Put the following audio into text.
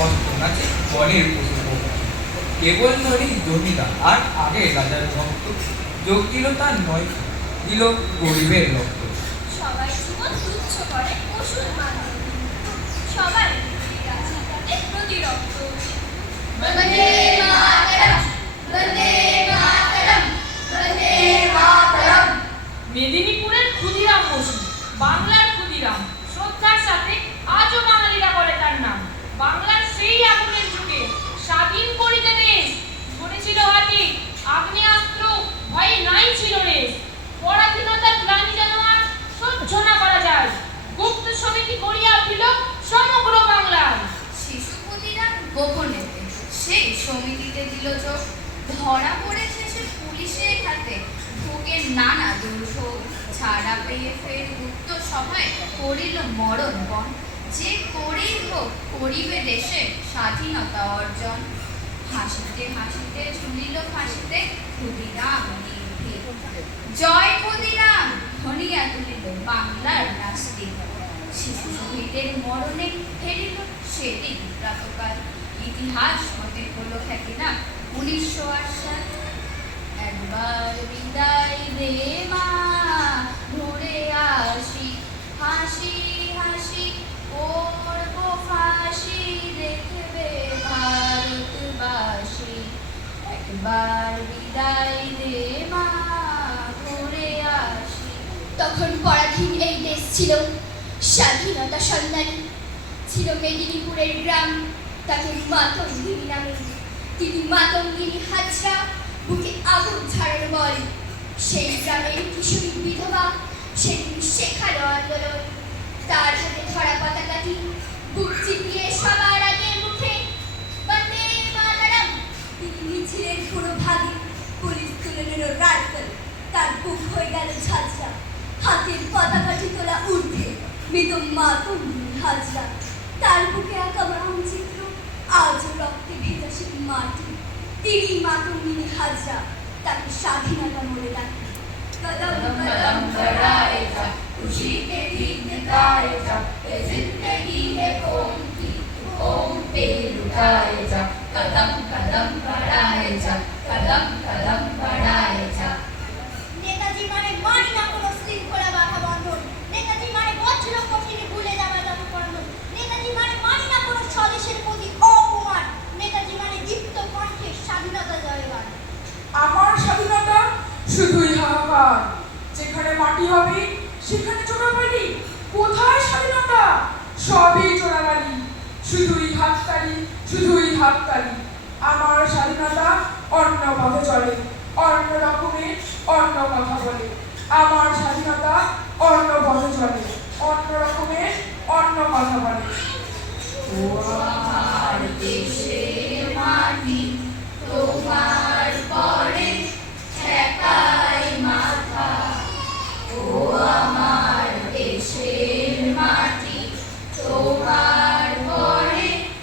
অস্ত্র নাচে বনের পশু কেবল ধরি জমিদার আর আগে রাজার ভক্ত যোগ দিল তার নয় দিল গরিবের রক্ত। সবাই জীবন তুচ্ছ করে পশুর মান্য, সবাই আছে তাতে প্রতিরক্ত। বন্দে মাতরম, বন্দে মাতরম, বন্দে মাতরম। মেদিনীপুরের ক্ষুদিরাম বসু, বাংলার ক্ষুদিরাম, শ্রদ্ধার সাথে আজও বাঙালিরা করে তার নাম। বাংলার সেই আগুনের যুগে স্বাধীন করিতে দেশ, ধরেছিল হাতে আগ্নেয়াস্ত্র, ভয়ে নাই ছিল রেশ। পরাধীনতার গ্লানি যেন আর সহ্য না করা যায়, গুপ্ত সমিতি গড়িয়া উঠিল সমগ্র বাংলায়। শিশু ক্ষুদিরাম গোপনেতে সেই সমিতিতে দিল যোগ, ধরা পড়েছে সে পুলিশের হাতে, ভোগের নানা দুর্ভোগ। ছাড়া পেয়ে ফের গুপ্ত সভায় করিল মরণ বন, যে করেই হোক করিবে দেশে স্বাধীনতা অর্জন। হাসিতে হাসিতে ঝুলিল ফাঁসিতে ক্ষুদিরাম নির্ভীক। জয় ক্ষুদিরাম ধনিয়া তুলিল বাংলার নাস্তিক। শিশু শহীদের মরণে ফেরিল সেদিন প্রাতকাল, ইতিহাস মতে হলো খ্যাতিনাম 1908 সাল। একবার বিদায় দে মা, ঘুরে আসি, হাসি হাসি করব ফাঁসি, দেখবে ভারতবাসী। একবার বিদায় দে মা, ঘুরে আসি। তখন পরাধীন এই দেশ ছিল, স্বাধীনতা সন্ধানী ছিল মেদিনীপুরের গ্রাম, তাকে মাতঙ্গিনী নামে। তিনি মাতঙ্গিনী হাজরা, বুকে আগুন ঝাড়ানো বল। সেই গ্রামের কিশোরী বিধবা সেদিন শেখালো আন্দোলন। তার হাতে ধরা পতাকাটি বুক চিপিয়ে সবার আগে মুখে বন্দে মাতরম। তিনি মিছিলের পুরো ভাগে পুলিশ তুলে নিল রাইফেল, তার বুক হয়ে গেল ঝাঁঝরা। হাতের পতাকাটি তোলা ঊর্ধ্বে মৃত মাতঙ্গিনী হাজরা, তার বুকে আঁকা মানচিত্র আজও রক্তে ভেজা সে মাটি। তিনি মাতঙ্গিনী হাজরা, তাকে স্বাধীনতা বলে ডাকে। कदम कदम बढ़ाए जा, खुशी के गीत गाए जा, ये जिंदगी है कौम की, कौम पे लुटाए जा। कदम कदम बढ़ाए जा, कदम कदम बढ़ाए जा। নেতাজি মানে মানি না কোনো শৃঙ্খলা বাধা বন্ধন, নেতাজি মানে বজ্র কঠিনে ভুলে যাওয়া জনকর্মন, নেতাজি মানে মানি না কোনো স্বদেশের প্রতি অপমান, নেতাজি মানে দীপ্ত কণ্ঠে স্বাধীনতা জয়গান। আমার স্বাধীনতা শুধুই হাহাকার, যেখানে মাটি হবে সেখানে চোরাবালি। কোথায় স্বাধীনতা? সবই চোরাবালি। শুধুই হাততালি, শুধুই হাততালি। আমার স্বাধীনতা অন্য পথে চলে, অন্য রকমের অন্য কথা বলে। আমার স্বাধীনতা অন্য পথে চলে, অন্য রকমের অন্য কথা বলে। ও